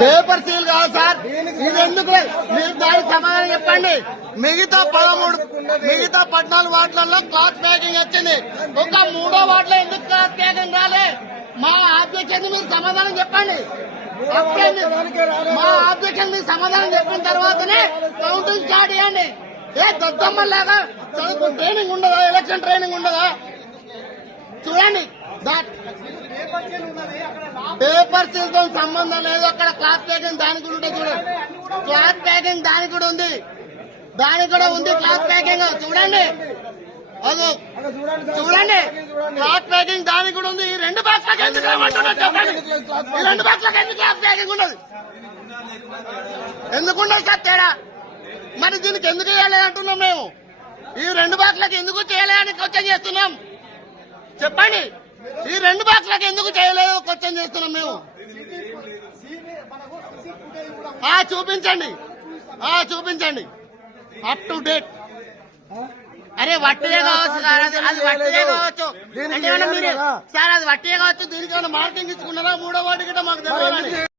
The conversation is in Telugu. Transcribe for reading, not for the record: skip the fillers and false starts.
పేపర్ సీల్ కాదు సార్, ఇది ఎందుకు? మీరు దానికి సమాధానం చెప్పండి. మిగతా 14 వార్డులలో క్లాత్ ప్యాకింగ్ వచ్చింది, ఒక 3వ వార్డులో ఎందుకు క్లాత్ ప్యాకింగ్ రాలే? మా ఆబ్జెక్షన్ మీరు సమాధానం చెప్పండి. మా ఆబ్జెక్షన్ మీరు సమాధానం చెప్పిన తర్వాతనే కౌంటింగ్ స్టార్ట్ చేయండి. ఏ దద్దమ్మలాగా చదువు ట్రైనింగ్ ఉండదా? ఎలక్షన్ ట్రైనింగ్ ఉండదా? చూడండి, పేపర్ సీల్ తో సంబంధం లేదు. అక్కడ క్లాత్ ప్యాకింగ్ దానికి కూడా ఉంటుంది. చూడండి, క్లాత్ ప్యాకింగ్ దానికి కూడా ఉంది, క్లాత్ ప్యాకింగ్ చూడండి. అదో చూడండి, క్లాత్ ప్యాకింగ్ దానికి కూడా ఉంది. ఈ 2 బాక్స్లకు ఎందుకు ఏమంటున్నారు చెప్పండి? ఈ 2 బాక్స్లకు ఎందుకు క్లాత్ ప్యాకింగ్ ఉండదు? ఎందుకుండదు సార్ తేడా? మరి దీనికి ఎందుకు చేయలేదు అంటున్నాం మేము. ఈ 2 బాక్స్లకు ఎందుకు చేయలేదని క్వశ్చన్ చేస్తున్నాం. చెప్పండి, ఈ 2 బాక్స్లకు ఎందుకు చేయలేదు క్వశ్చన్ చేస్తున్నాం మేము. చూపించండి అప్ టు డేట్. అరే వట్టిదే కావచ్చు సార్, అది వట్టిదే కావచ్చు. సార్ అది వట్టిదే కావచ్చు. దీనికైనా మార్కింగ్ ఇచ్చుకున్నారా? 3వ వార్డు గిట్ట మాకు తెలియాలని.